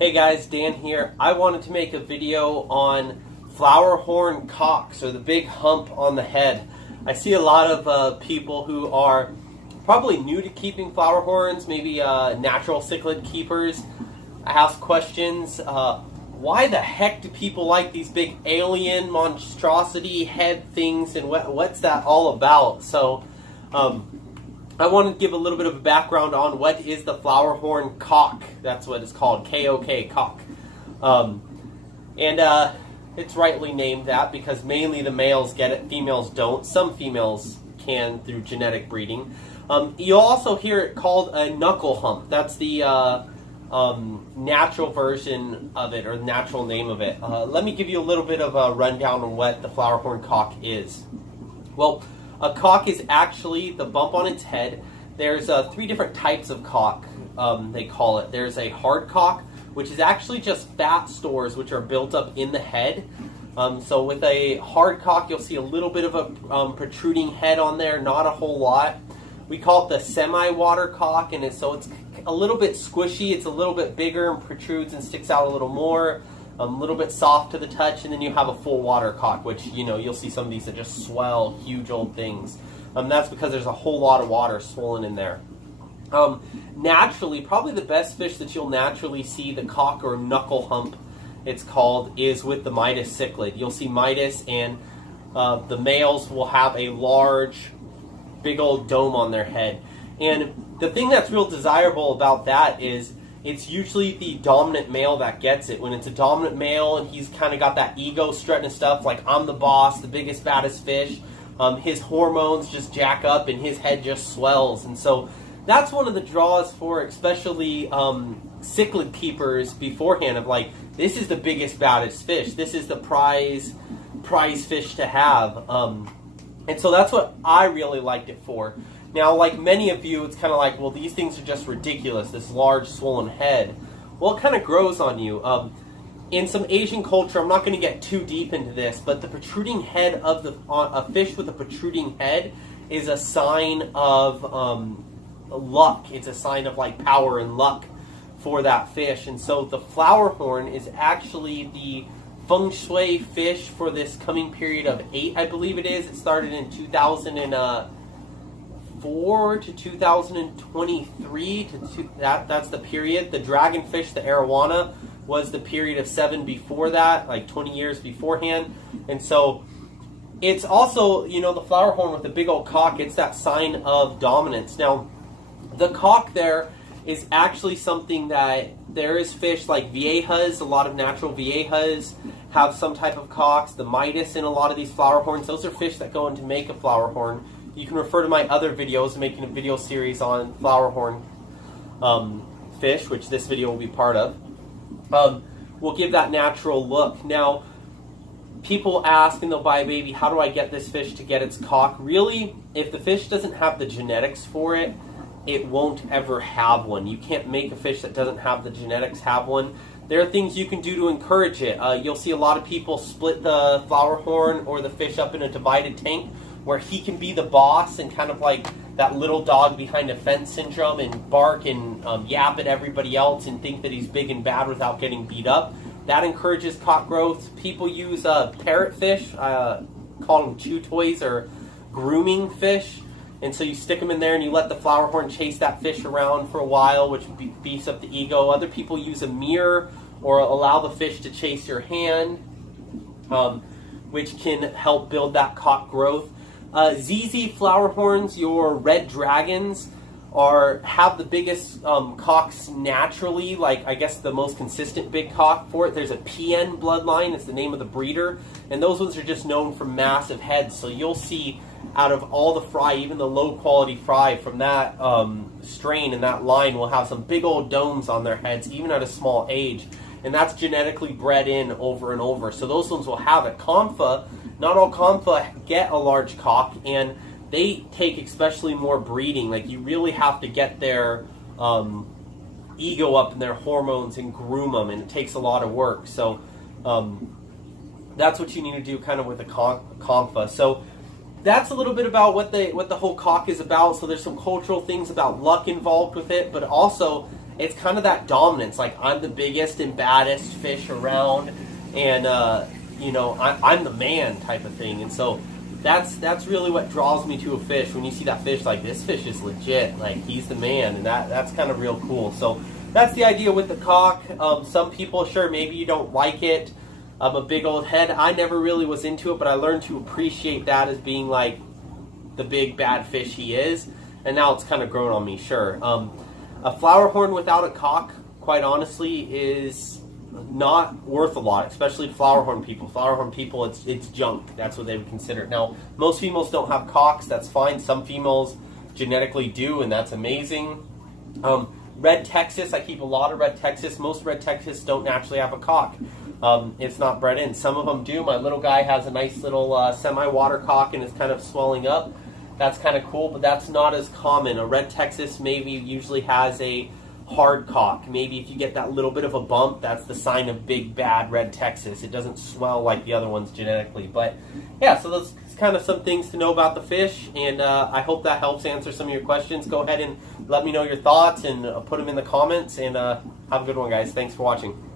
Hey guys, Dan here. I wanted to make a video on flowerhorn cocks, or the big hump on the head. I see a lot of people who are probably new to keeping flowerhorns, maybe natural cichlid keepers. I ask questions. Why the heck do people like these big alien monstrosity head things, and what's that all about? So I want to give a little bit of a background on what is the flowerhorn cock. That's what it's called, K-O-K, cock. It's rightly named that because mainly the males get it, females don't. Some females can through genetic breeding. You'll also hear it called a nuchle hump. That's the natural version of it, or the natural name of it. Let me give you a little bit of a rundown on what the flowerhorn cock is. Well, a cock is actually the bump on its head. There's three different types of cock, they call it. There's a hard cock, which is actually just fat stores which are built up in the head. So with a hard cock, you'll see a little bit of a protruding head on there, not a whole lot. We call it the semi-water cock, and it's a little bit squishy. It's a little bit bigger and protrudes and sticks out a little more. A little bit soft to the touch, and then you have a full water cock, which, you know, you'll see some of these that just swell, huge old things. That's because there's a whole lot of water swollen in there. Naturally, probably the best fish that you'll naturally see the cock or nuchle hump, it's called, is with the Midas cichlid. You'll see Midas, and the males will have a large, big old dome on their head. And the thing that's real desirable about that is it's usually the dominant male that gets it. When it's a dominant male and he's kind of got that ego strutting and stuff, like I'm the boss, the biggest, baddest fish, his hormones just jack up and his head just swells. And so that's one of the draws for especially cichlid keepers beforehand, of like, this is the biggest, baddest fish. This is the prize fish to have. And so that's what I really liked it for. Now, like many of you, it's kind of like, well, these things are just ridiculous, this large swollen head. Well, it kind of grows on you. In some Asian culture, I'm not going to get too deep into this, but the protruding head of a fish with a protruding head is a sign of luck. It's a sign of like power and luck for that fish. And so the flowerhorn is actually the feng shui fish for this coming period of 8, I believe it is. It started in 2004 to 2023. That's the period. The dragonfish, the arowana, was the period of 7 before that, like 20 years beforehand. And so it's also, you know, the flowerhorn with the big old cock, it's that sign of dominance. Now, the cock there is actually something that there is fish like viejas, a lot of natural viejas have some type of cocks. The Midas in a lot of these flowerhorns, those are fish that go in to make a flowerhorn. You can refer to my other videos, making a video series on flowerhorn fish, which this video will be part of. Will give that natural look. Now, people ask and they'll buy a baby, how do I get this fish to get its cock? Really, if the fish doesn't have the genetics for it, it won't ever have one. You can't make a fish that doesn't have the genetics have one. There are things you can do to encourage it. You'll see a lot of people split the flowerhorn or the fish up in a divided tank where he can be the boss and kind of like that little dog behind a fence syndrome and bark and yap at everybody else and think that he's big and bad without getting beat up. That encourages cock growth. People use parrotfish, call them chew toys or grooming fish. And so you stick them in there and you let the flowerhorn chase that fish around for a while, which beefs up the ego. Other people use a mirror or allow the fish to chase your hand, which can help build that cock growth. ZZ flowerhorns, your red dragons, have the biggest cocks naturally, like I guess the most consistent big cock for it. There's a PN bloodline, it's the name of the breeder, and those ones are just known for massive heads. So you'll see out of all the fry, even the low quality fry from that strain and that line will have some big old domes on their heads, even at a small age. And that's genetically bred in over and over. So those ones will have it. Comfa, not all Comfa get a large cock, and they take especially more breeding. Like, you really have to get their ego up and their hormones and groom them, and it takes a lot of work. So that's what you need to do kind of with a Comfa. So that's a little bit about what the whole cock is about. So there's some cultural things about luck involved with it, but also it's kind of that dominance, like I'm the biggest and baddest fish around, and you know, I'm the man type of thing. And so that's really what draws me to a fish. When you see that fish, like, this fish is legit, like he's the man, and that's kind of real cool. So that's the idea with the cock. Some people, sure, maybe you don't like it. A big old head. I never really was into it, but I learned to appreciate that as being like the big bad fish he is, and now it's kind of grown on me. Sure. A flowerhorn without a cock, quite honestly, is not worth a lot, especially to flowerhorn people. Flowerhorn people, it's junk. That's what they would consider it. Now, most females don't have cocks. That's fine. Some females genetically do, and that's amazing. Red Texas, I keep a lot of Red Texas. Most Red Texas don't naturally have a cock. It's not bred in. Some of them do. My little guy has a nice little semi-water cock and is kind of swelling up. That's kind of cool, but that's not as common. A Red Texas maybe usually has a hard cock. Maybe if you get that little bit of a bump, that's the sign of big bad Red Texas. It doesn't swell like the other ones genetically. But yeah, so those kind of some things to know about the fish, and I hope that helps answer some of your questions. Go ahead and let me know your thoughts and put them in the comments, and have a good one, guys. Thanks for watching.